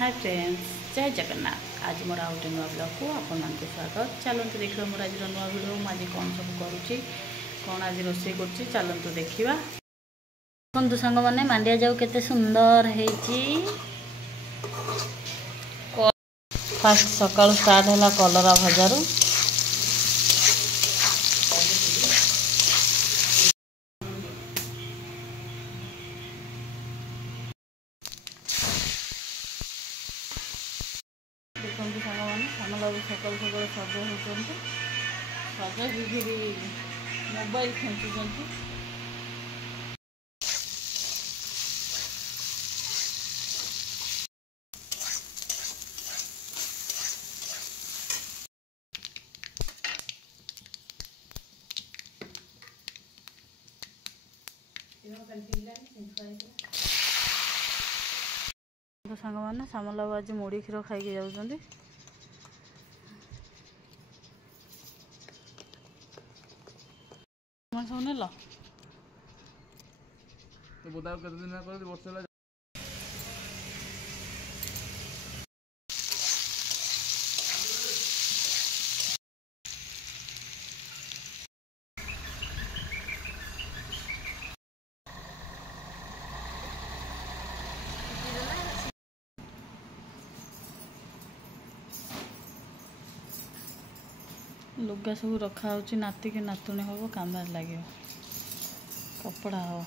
Hi friends, जय जगन्नाथ। आज मोर आउ नुआ ब्लॉग को आपण स्वागत। चलते देखा मोर आज नुआ भिडियो मुझे कौन सब करुच्ची कौन आज रोषे कर चलते देखा। देखो सांग मैंने मांडिया जाऊ केते सुंदर है। फास्ट सकाल स्टार्ट है कलरा भजारू। देखते सांग मैंने साम बाबू सकाल सकाल सज होती सज फिर मोबाइल खेचुंट। तो सांग मैंने सामल बाबू आज मुड़ी क्षीर खाई जाऊँ। सुनिल लुगा सब रखा हो नाती के नातुणी हम कम लगे कपड़ा हो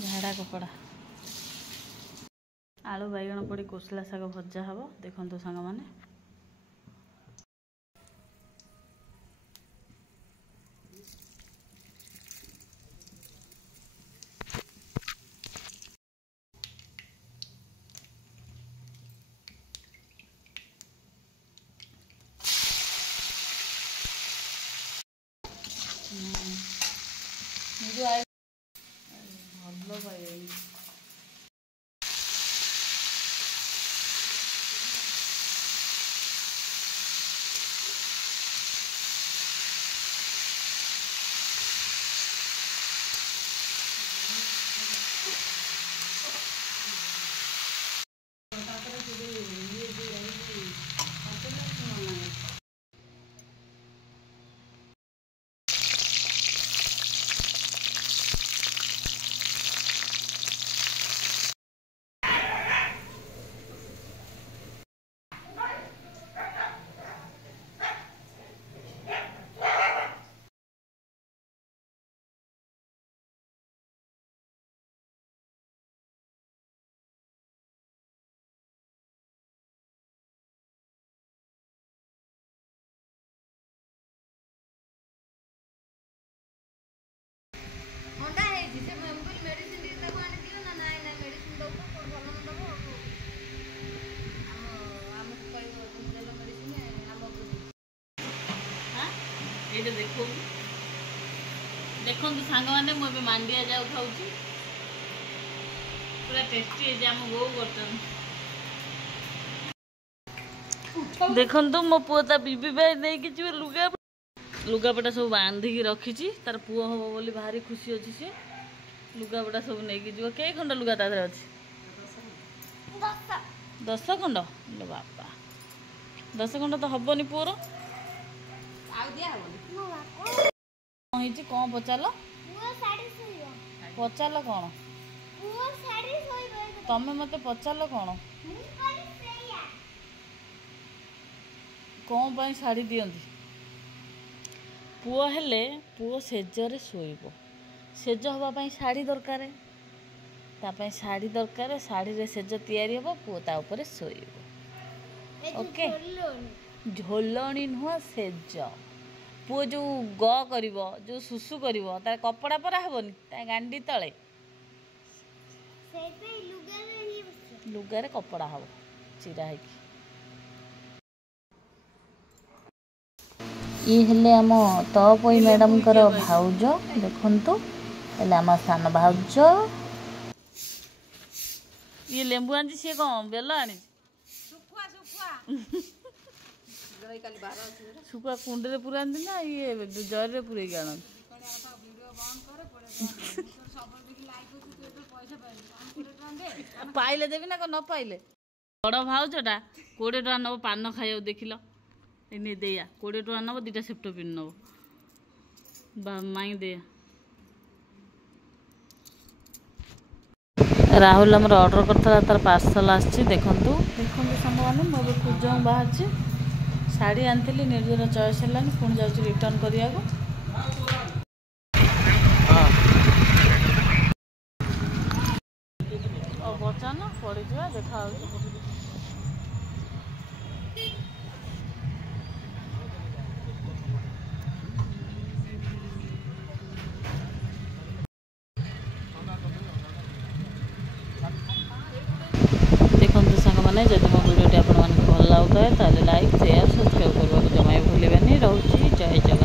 झाड़ा कपड़ा आलू बैगण पड़ी कोसला शाग भजा हम। देखो सांग मैंने भल पाई ये देखो देखो सांग मैंने मुझे मांडिया जाऊ खाऊँ पूरा टेस्टी है आम बो कर। देखो मो पुआ बीबी भाई नहीं कि लुगा लुगापटा सब बांधिकी रखी तार पुआ हम बोली भारी खुशी अच्छी सी लुगापटा सब नहीं जीव। कई खंड लुगा तादर अच्छी 10 खंड लो बापा 10 खंड तो हबनी पुअर कौन पचार पचार कौन तमें मत पचार कौन कौन पाई शाढ़ी दियंती पुआ हेले पुआ सेजरे शोइब सेज हवापाई शाढ़ी दरकार तापाई शाढ़ी दरकार शाढ़ी रे सेज तैयारी हबो पुआ ता ऊपर शोइब। ओके झोलणी नुह सेज पुआ जो ग करिवो जो सुसु करिवो तार कपड़ा परा हेबनी ता गांडी तळे लुगारे कपड़ा हबो चिरा है। ये हेले आम तपई मैडम कर भाउज देखंतु हेले आम सान भाउज ये लेंबू आनी सी कौन बेल आनी शुखुआ कुंडे पूरा ना ये जर पूरे आनती पाइले देवी ना न पाइले बड़ भाउजटा 20 टका नब पान खाइब देख ली दैया 20 टका नब 2टा सेप्टो पिन नब माई दे राहुल आमर ऑर्डर करता तार पार्सल आसी देखु देखु सांग मैंने मुझे पूज बाहर शाढ़ी आनी निर्जर चॉइस है पुणी जा रिटर्न करने बचान पड़ जा देखा देखते सांग मैंने जब मो वीडियो आप भल लगे लाइक शेयर सब्सक्राइब करने जमा भूलें रोचे जय जगन्नाथ।